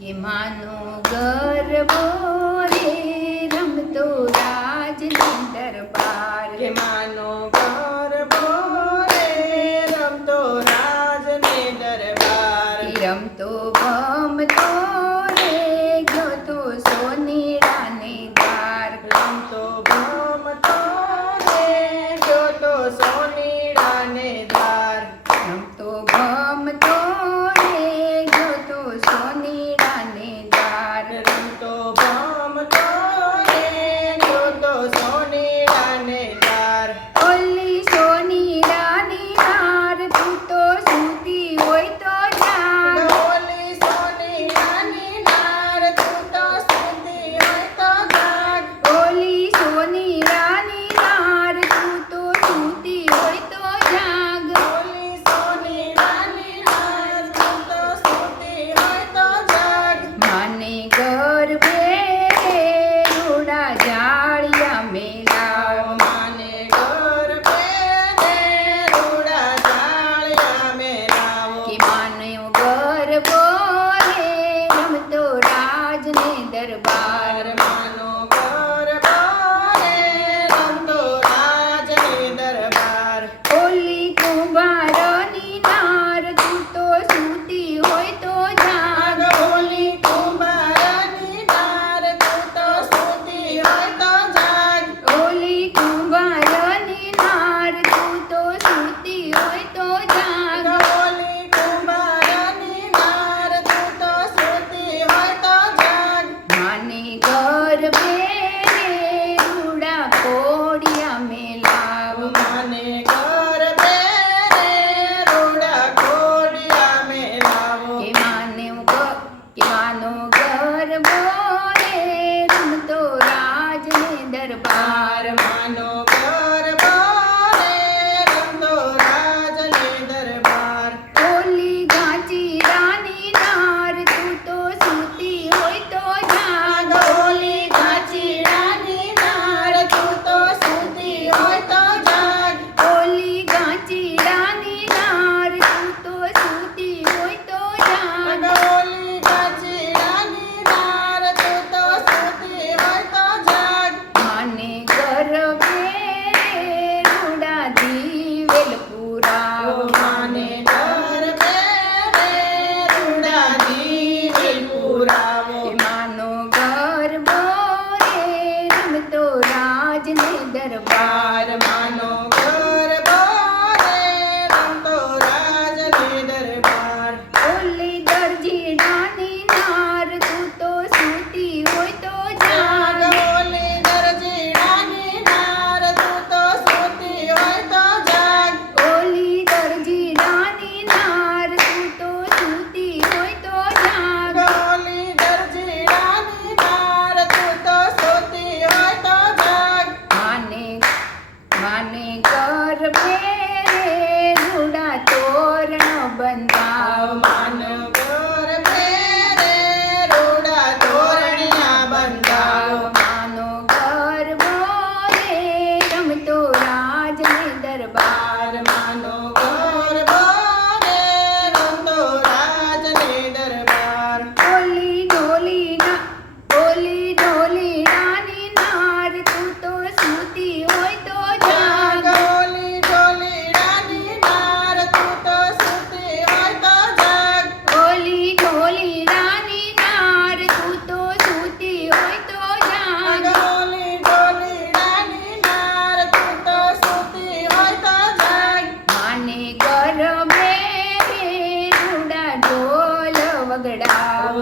કે માનો ગરબો રે રમતો રાજની દરબાર કે માનો ગરબો રે રમતો રાજને દરબાર રમતો ભમતો રે ગયો તો સોનેરાને દ્વાર રમતો ભમતો રે ગયો તો સોનેરાને દ્વાર રમતો ભમતો રે ગયો તો સોનેરાને દ્વાર રમતો ભમતો રે ગયો તો સોનેરાને દ્વાર ઓલી સોનેરાની હાર તું તો સૂતી હોય તો જાગ ઓલી સોનેરાની નાર તું તો સૂતી હોય તો જાગ ઓલી સોનેરાની હાર તું તો સૂતી હોય તો જાગ ઓલી સોનેરાની નાર તું તો સૂતી હોય તો જાગ માને ગરબે રૂડા જાળિયા મેલાવ માને ગરબે ને રૂડા જાળિયા મેલાવો કે માનો ગરબો રે રમતો રાજને દરબાર માનો ગરબો રે રમતો રાજને દરબાર ઓલી કુંભારની નાર તું તો સૂતી હોય તો જાગ ઓલી કુંભારની નાર તું તો સૂતી હોય તો જાગ ઓલી કુંભારની નાર તું તો સૂતી હોય તો જાગ ઓલી કુંભારની નાર તું તો સૂતી હોય તો જાગ માને ગરબે રૂડા કોડિયા મેલાવ માને ગરબે રે રૂડા કોડિયા મેલાવો કે માનો ગરબો રે રમતો રાજને દરબાર માનો ગરબો રે રમતો રાજને દરબાર ઓલી ગાંચીડાની નાર તું તો સૂતી હોય તો જાગ ઓલી ગાંચીડાની નાર તું તો સૂતી હોય તો જાગ ઓલી ગાંચીડાની નાર તું તો સૂતી હોય તો જાગ ઓલી ગાંચીડાની નાર તું તો સૂતી હોય તો જાગ માને ગરબે રૂડા દીવેલ પુરાવ માને ગરબે રે રૂડા દીવેલ પુરાવો કે માનો ગરબો રે રમતો રાજને દરબાર માનો ગરબો રે રમતો રાજને દરબાર ઓલી દરજીડાની નાર તું તો સૂતી હોય તો જાગ ઓલી દરજીડાની નાર તું તો સૂતી હોય તો જાગ ઓલી દરજીડાની નાર તું તો સૂતી હોય તો જાગ ઓલી દરજીડાની નાર તું તો સૂતી હોય તો જાગ માને ગરબે રૂડા તોરણ બંધાવ માન ગરબે રે રૂડા તોરણિયા બંધાવો માનો ગરબો રે રમતો રાજને દરબાર માનો ગરબો રે રમતો રાજને દરબાર ઓલી ઢોલીડાની નાર તું તો સૂતી હોય તો જાગ ઓલી ઢોલીડાની નાર તું તો સૂતી હોય તો જાગ ઓલી ઢોલીડાની નાર તું તો સૂતી હોય તો જાગ ઓલી ઢોલીડાની નાર તું તો સૂતી હોય તો જાગ માને ગરબે રૂડા ઢોલ વગડાવ